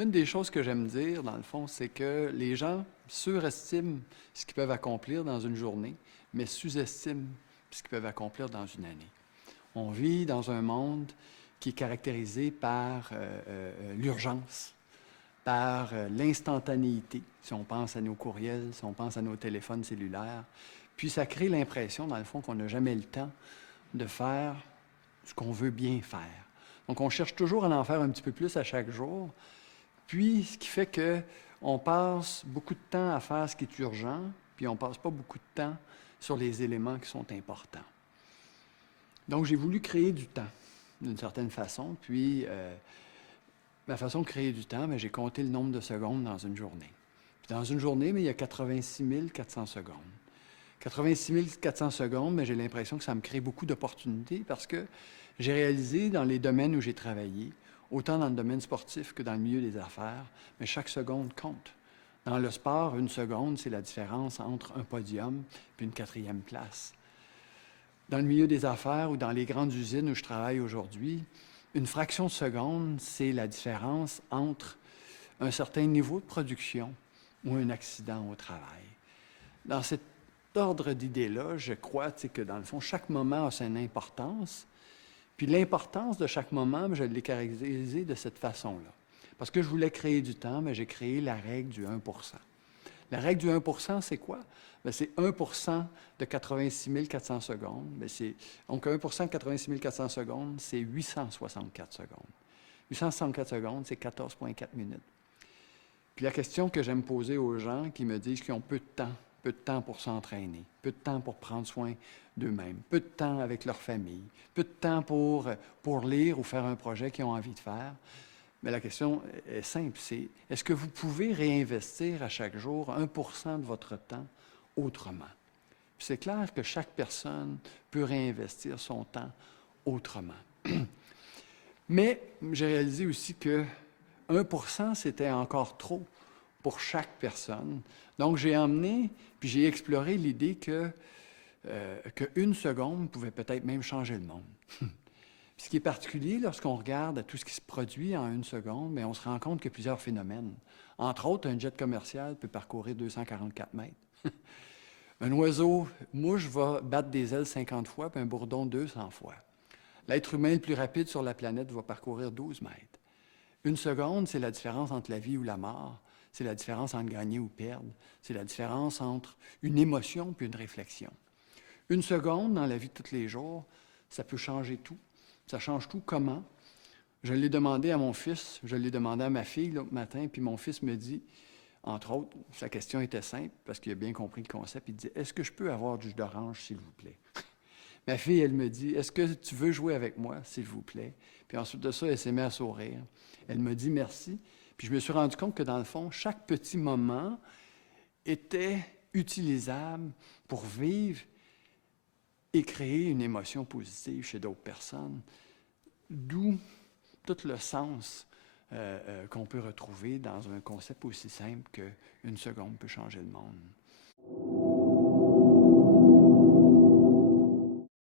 L'une des choses que j'aime dire, dans le fond, c'est que les gens surestiment ce qu'ils peuvent accomplir dans une journée, mais sous-estiment ce qu'ils peuvent accomplir dans une année. On vit dans un monde qui est caractérisé par l'urgence, par l'instantanéité, si on pense à nos courriels, si on pense à nos téléphones cellulaires. Puis ça crée l'impression, dans le fond, qu'on n'a jamais le temps de faire ce qu'on veut bien faire. Donc on cherche toujours à en faire un petit peu plus à chaque jour, puis ce qui fait qu'on passe beaucoup de temps à faire ce qui est urgent, puis on ne passe pas beaucoup de temps sur les éléments qui sont importants. Donc j'ai voulu créer du temps, d'une certaine façon, puis ma façon de créer du temps, j'ai compté le nombre de secondes dans une journée. Puis dans une journée, il y a 86 400 secondes. 86 400 secondes, mais j'ai l'impression que ça me crée beaucoup d'opportunités parce que j'ai réalisé dans les domaines où j'ai travaillé, autant dans le domaine sportif que dans le milieu des affaires, mais chaque seconde compte. Dans le sport, une seconde, c'est la différence entre un podium et une 4e place. Dans le milieu des affaires ou dans les grandes usines où je travaille aujourd'hui, une fraction de seconde, c'est la différence entre un certain niveau de production ou un accident au travail. Dans cet ordre d'idées-là, je crois que dans le fond, chaque moment a son importance. Puis l'importance de chaque moment, je l'ai caractérisé de cette façon-là. Parce que je voulais créer du temps, mais j'ai créé la règle du 1 %. La règle du 1 %, c'est quoi? C'est 1 % de 86 400 secondes. Donc 1 % de 86 400 secondes, c'est 864 secondes. 864 secondes, c'est 14,4 minutes. Puis la question que j'aime poser aux gens qui me disent qu'ils ont peu de temps pour s'entraîner, peu de temps pour prendre soin d'eux-mêmes, peu de temps avec leur famille, peu de temps pour lire ou faire un projet qu'ils ont envie de faire. Mais la question est simple, c'est est-ce que vous pouvez réinvestir à chaque jour 1 % de votre temps autrement? Puis c'est clair que chaque personne peut réinvestir son temps autrement. Mais j'ai réalisé aussi que 1 %, c'était encore trop pour chaque personne. Donc, j'ai emmené, puis j'ai exploré l'idée qu'une seconde pouvait peut-être même changer le monde. Ce qui est particulier, lorsqu'on regarde à tout ce qui se produit en 1 seconde, on se rend compte qu'il y a plusieurs phénomènes. Entre autres, un jet commercial peut parcourir 244 mètres. Un oiseau mouche va battre des ailes 50 fois, puis un bourdon 200 fois. L'être humain le plus rapide sur la planète va parcourir 12 mètres. 1 seconde, c'est la différence entre la vie ou la mort. C'est la différence entre gagner ou perdre. C'est la différence entre une émotion puis une réflexion. 1 seconde, dans la vie de tous les jours, ça peut changer tout. Ça change tout. Comment? Je l'ai demandé à mon fils, je l'ai demandé à ma fille l'autre matin, puis mon fils me dit, entre autres, sa question était simple, parce qu'il a bien compris le concept, il dit « Est-ce que je peux avoir du jus d'orange, s'il vous plaît? » Ma fille, elle me dit « Est-ce que tu veux jouer avec moi, s'il vous plaît? » Puis ensuite de ça, elle s'est mise à sourire. Elle me dit « Merci. » Puis je me suis rendu compte que dans le fond, chaque petit moment était utilisable pour vivre et créer une émotion positive chez d'autres personnes. D'où tout le sens qu'on peut retrouver dans un concept aussi simple qu'1 seconde peut changer le monde.